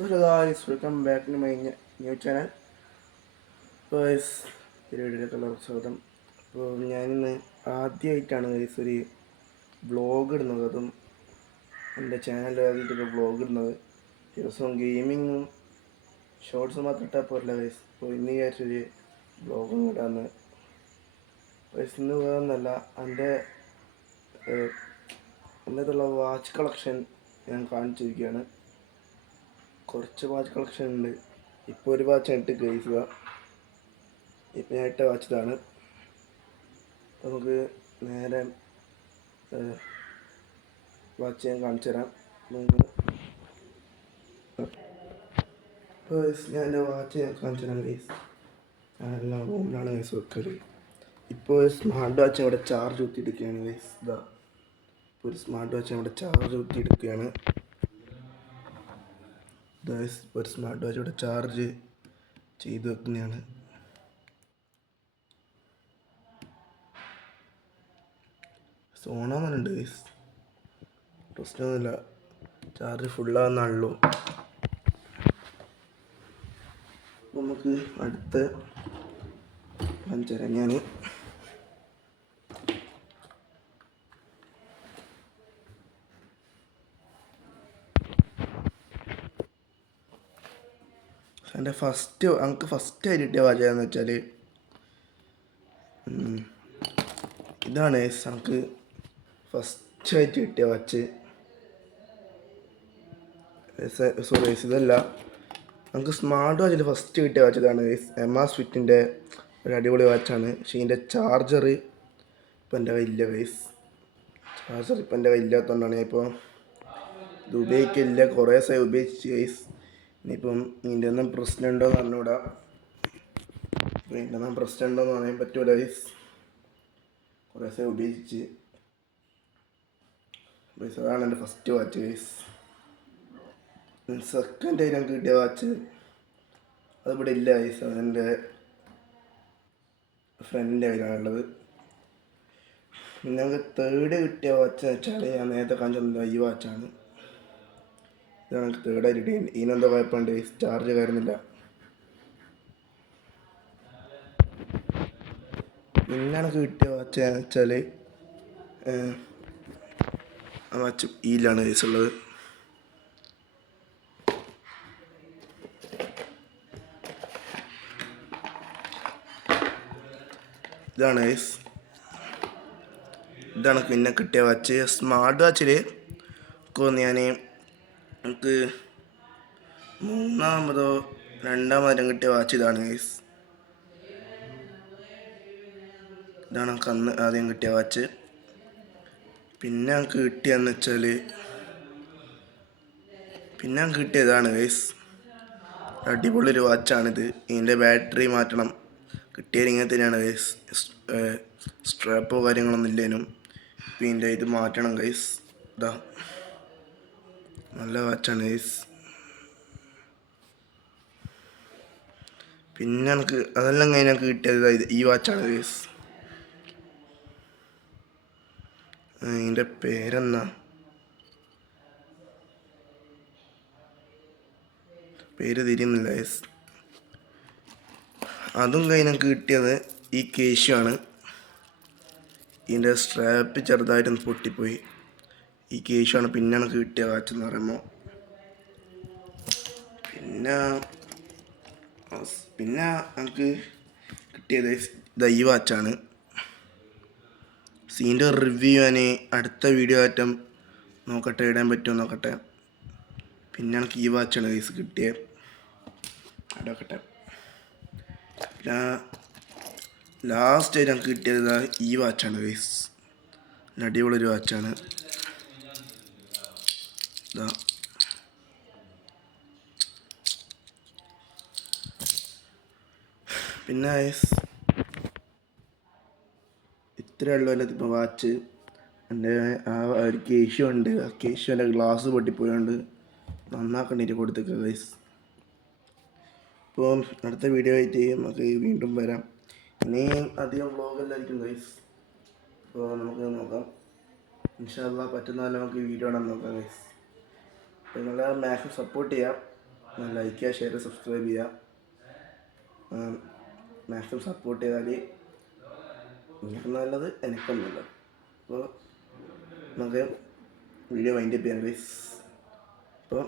Hello guys, welcome back to my new channel. Guys പരിപാടിയിലേക്കുള്ള സ്വാഗതം. അപ്പോൾ ഞാനിന്ന് ആദ്യമായിട്ടാണ് ഗൈസ് ഒരു വ്ളോഗ് ഇടുന്നത്. അതും എൻ്റെ ചാനലിൽ ആദ്യമായിട്ടൊരു വ്ളോഗ് ഇടുന്നത്. ദിവസവും ഗെയിമിങ്ങും ഷോർട്സും മാത്രം ഇട്ടാൽ പോരല്ല ഗൈസ്. അപ്പോൾ ഇന്ന് വിചാരിച്ചൊരു വ്ളോഗും ഇടാന്ന്. ഗൈസ് ഇന്ന് വേറൊന്നല്ല, എൻ്റെ വാച്ച് കളക്ഷൻ ഞാൻ കാണിച്ചിരിക്കുകയാണ്. കുറച്ച് വാച്ച് കളക്ഷൻ ഉണ്ട്. ഇപ്പോൾ ഒരു വാച്ച് ഇട്ട് ഗൈസ്, ഇപ്പം ഞാൻ ഇട്ട വാച്ച് ഇതാണ്. നമുക്ക് നേരെ വാച്ച് ഞാൻ കാണിച്ചു തരാം. ഇപ്പോൾ ഞാൻ എൻ്റെ വാച്ച് ഞാൻ കാണിച്ചു തരാം ഗൈസ്. എല്ലാം റൂമിലാണ് ഗൈസ് വെക്കൽ. ഇപ്പോൾ സ്മാർട്ട് വാച്ച് ഇവിടെ ചാർജ് കുത്തിയെടുക്കുകയാണ് ഗൈസ്. ഇതാ ഇപ്പോൾ ഒരു സ്മാർട്ട് വാച്ച് ഇവിടെ ചാർജ് കുത്തിയെടുക്കുകയാണ്. ഒരു സ്മാർട്ട് വാച്ച് ഇവിടെ ചാർജ് ചെയ്ത് വെക്കുന്നതാണ്. സോണാന്നുണ്ട് ഗൈസ്, പ്രശ്നമൊന്നുമില്ല, ചാർജ് ഫുള്ളാകുന്നുള്ളൂ. നമുക്ക് അടുത്ത കാണിച്ചു തരാം. ഞാൻ എൻ്റെ നമുക്ക് ഫസ്റ്റായിട്ട് കിട്ടിയ വാച്ചാന്ന് വെച്ചാൽ ഇതാണ് നമുക്ക് ഫസ്റ്റായിട്ട് കിട്ടിയ വാച്ച്. സോറി ഇതല്ല, നമുക്ക് സ്മാർട്ട് വാച്ചിൽ ഫസ്റ്റ് കിട്ടിയ വാച്ച് ഇതാണ്. എം.ആർ സ്വിറ്റിൻ്റെ ഒരു അടിപൊളി വാച്ചാണ്. പക്ഷേ ഇതിൻ്റെ ചാർജർ ഇപ്പം എൻ്റെ കയ്യിലില്ല ഗൈസ്. ചാർജർ ഇപ്പം എൻ്റെ കയ്യില്ലാത്തതുകൊണ്ടാണ് ഇപ്പോൾ ഇത് ഉപയോഗിക്കില്ല. കുറേ ദിവസമായി ഉപയോഗിച്ച് ഗൈസ്. ഇനിയിപ്പം ഇതിൻ്റെ ഒന്നും പ്രശ്നമുണ്ടോയെന്ന് അറിഞ്ഞൂടാ. അപ്പോൾ ഇതിൻ്റെ ഒന്നും പ്രശ്നമുണ്ടോയെന്ന് പറയാൻ പറ്റൂല ഗൈസ്. കുറേ ദിവസമായി ഉപയോഗിച്ച് ഗൈസ്. അതാണ് എൻ്റെ ഫസ്റ്റ് വാച്ച് ഗൈസ്. സെക്കൻഡായി ഞങ്ങൾക്ക് കിട്ടിയ വാച്ച് അതിവിടെ ഇല്ല ഗൈസ്. അതെൻ്റെ ഫ്രണ്ടിൻ്റെ കയ്യിലാണുള്ളത്. പിന്നെ ഞങ്ങൾക്ക് തേർഡ് കിട്ടിയ വാച്ച് എന്ന് വെച്ചാൽ ഞാൻ നേരത്തെ കാണിച്ചത് ഈ വാച്ചാണ്. ഇതാണ് ഞങ്ങൾക്ക് തേർഡായിട്ട് കിട്ടിയത്. ഇതിനെന്തോ കുഴപ്പമുണ്ട്, ചാർജ് കയറുന്നില്ല. പിന്നെ എനിക്ക് കിട്ടിയ വാച്ച് എന്ന് വെച്ചാൽ ആ വാച്ച് ഈലാണ് ഗൈസ് ഉള്ളത്. ഇതാണ് ഗൈസ്, ഇതാണ് പിന്നെ കിട്ടിയ വാച്ച്. സ്മാർട്ട് വാച്ചിൽ ഞാൻ നമുക്ക് മൂന്നാമതോ രണ്ടാമതോ കിട്ടിയ വാച്ച് ഇതാണ് ഗൈസ്. ഇതാണ് നമുക്ക് അന്ന് ആദ്യം കിട്ടിയ വാച്ച്. പിന്നെ ഞങ്ങൾക്ക് കിട്ടിയെന്ന് വെച്ചാൽ കിട്ടിയതാണ് ഗൈസ്. അടിപൊളിയൊരു വാച്ചാണിത്. ഇതിൻ്റെ ബാറ്ററി മാറ്റണം. കിട്ടിയത് ഇങ്ങനെ തന്നെയാണ് ഗൈസ്. സ്ട്രാപ്പോ കാര്യങ്ങളൊന്നും ഇല്ലേനും. ഇപ്പം ഇതിൻ്റെ ഇത് മാറ്റണം ഗൈസ്. ഇതാ നല്ല വാച്ചാണ് ഗൈസ്. പിന്നെ എനിക്ക് അതെല്ലാം കഴിഞ്ഞ് ഞങ്ങൾക്ക് കിട്ടിയത് ഈ വാച്ചാണ് ഗൈസ്. ഇതിൻ്റെ പേരെന്താ, പേര് തിരിയുന്നില്ല ഗൈസ്. അതും കഴിഞ്ഞ് ഞങ്ങൾക്ക് കിട്ടിയത് ഈ കേശു ആണ്. ഇതിൻ്റെ സ്ട്രാപ്പ് ചെറുതായിട്ടൊന്ന് പൊട്ടിപ്പോയി. ഈ കേശു ആണ് പിന്നെ എനിക്ക് കിട്ടിയ വാച്ച് എന്ന് പറയുമ്പോൾ. പിന്നെ നമുക്ക് കിട്ടിയത് ഈ വാച്ചാണ്. ഇതിൻ്റെ റിവ്യൂ ഞാൻ അടുത്ത വീഡിയോ ആയിട്ടും നോക്കട്ടെ, ഇടാൻ പറ്റുമോ നോക്കട്ടെ. പിന്നെ എനിക്ക് ഈ വാച്ചാണ് ഗൈസ് കിട്ടിയത്. അടക്കട്ടെ. ലാസ്റ്റ് ആയിട്ട് ഞങ്ങൾക്ക് കിട്ടിയത് ഈ വാച്ചാണ് ഗൈസ്. അടിപൊളിയൊരു വാച്ചാണ്. ഇതാ പിന്നെ ഗൈസ് ഇത്രയുള്ളൂ എൻ്റെ ഇപ്പോൾ വാച്ച്. എൻ്റെ ആ ഒരു കേശു ഉണ്ട്. ആ കേശുവിൻ്റെ ഗ്ലാസ് പൊട്ടിപ്പോയോണ്ട് നന്നാക്കണ്ടിട്ട് കൊടുത്തേക്കുക ഗൈസ്. ഇപ്പോൾ അടുത്ത വീഡിയോ ആയിട്ട് നമുക്ക് വീണ്ടും വരാം. ഇനിയും അധികം വ്ളോഗല്ലായിരിക്കും ഗൈസ്. അപ്പോൾ നമുക്ക് നോക്കാം. ഇൻഷാ അല്ലാഹ് പറ്റുന്ന പോലെ നമുക്ക് വീഡിയോ ഇടാൻ നോക്കാം ഗൈസ്. അപ്പോൾ നിങ്ങൾ മാക്സിമം സപ്പോർട്ട് ചെയ്യാം. ലൈക്ക് ചെയ്യുക, ഷെയർ, സബ്സ്ക്രൈബ് ചെയ്യുക. മാക്സിമം സപ്പോർട്ട് ചെയ്താൽ നിങ്ങൾക്ക് നല്ലത്, എനിക്കും നല്ലത്. അപ്പോൾ നമുക്ക് വീഡിയോ വൈൻഡപ്പ് ചെയ്യാം ഗൈസ്. അപ്പോൾ